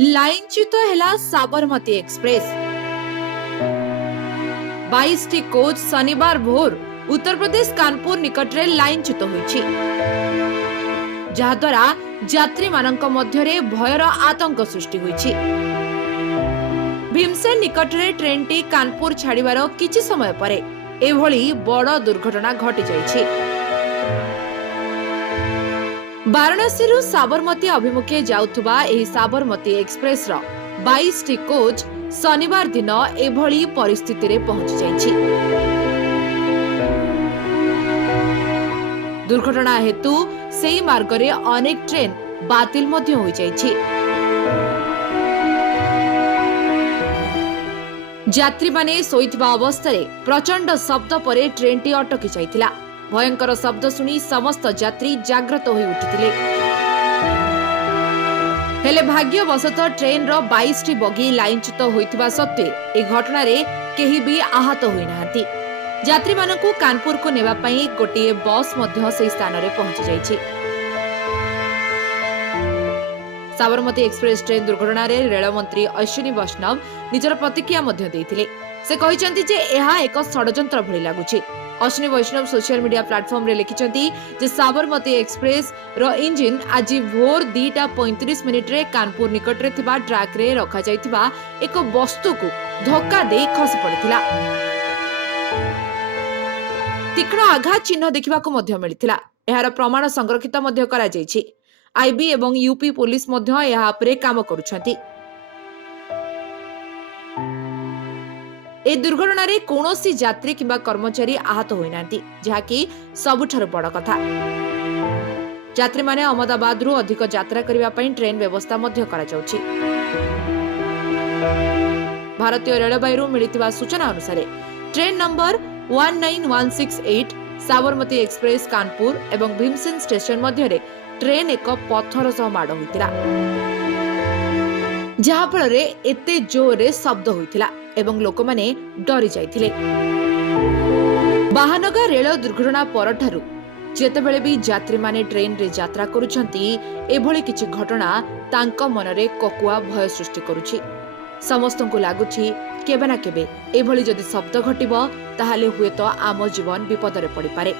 लाइनच्युत है Sabarmati express 22 T coach शनिवार भोर उत्तर प्रदेश कानपुर निकट रे लाइनच्युत होइछि जहाद्वारा यात्री मानक मध्यरे भयर आतंक सृष्टि होइछि। भीमसेन निकट रे ट्रेन टी कानपुर छाड़िबार किछि समय परे एभଳି बड़ दुर्घटना घटी जाइछि। वाराणसी साबरमती अभिमुखे जाउथुबा एही साबरमती एक्सप्रेस रो 22 टी कोच शनिवार दिन एभଳି परिस्थिति रे पहुंची जाइछि। दुर्घटना हेतु सेही मार्ग रे अनेक ट्रेन बातिल मध्य होई जाइछि। यात्री माने सोइथिबा अवस्था रे प्रचंड शब्द परे ट्रेन टी अटकी जाइथिला। भयंकर शब्द सुनी समस्त यात्री जाग्रत होई उठिथिले। हेले भाग्यवशतः ट्रेन रो 22 टी बगी लाइनच्युत होइथिबा सत्वे ए घटना रे केही भी आहत होई नाहंती। यात्री मानकु कानपुर को नेबा पई गोटिए बस मध्य से स्थान रे पहुंची जाइछि। साबरमती एक्सप्रेस ट्रेन दुर्घटना रे रेल मंत्री अश्विनी वैष्णव निजर प्रतिक्रिया मध्य देइथिले। से कहिसंती जे एहा एक षडयंत्र भଳି लागुछि। अश्विनी वैष्णव सोशल मीडिया प्लेटफॉर्म रे लिखिसंती जे साबरमती एक्सप्रेस रो इंजिन आज भोर 2:35 रे कानपुर निकट रे थिबा ट्रैक रे रखा जाइथिबा एक वस्तु को धक्का दे खसी पड़िथिला। तीक्ष्ण आघात चिन्ह देखिबाको मध्य मिलिथिला। एहार प्रमाण संरक्षित मध्य करा जाइछि। आईबी एवं यूपी पुलिस मध्य एहा उपरे काम करूछंती। ए दुर्घटना रे कोनोसी यात्री किबा कर्मचारी आहत होइनांती जहाकी सबुठार बड़ कथा। यात्री माने अहमदाबाद रु अधिक यात्रा करिबा पई ट्रेन व्यवस्था मध्य करा जाउछि। भारतीय रेलवे रु मिलितिबा सूचना अनुसार train number 19168 Sabarmati express Kanpur एवं भीमसेन स्टेशन मध्य रे ट्रेन एक पत्थर सह माड़ होइतिला जहा फल रे एते जोरे शब्द होइतिला एवं लोक माने डरी जाइथिले। बाहानगा रेल दुर्घटना परठारु जेतेबेले भी यात्री माने ट्रेन रे यात्रा करूछंती एभଳି किछि घटना तांको मनरे ककुआ भय सृष्टि करूछि। समस्तंकु लागुछि केबे ना केबे एभଳି जदि शब्द घटिबो ताहाले हुए तो आम जीवन विपद रे पड़ी पारे।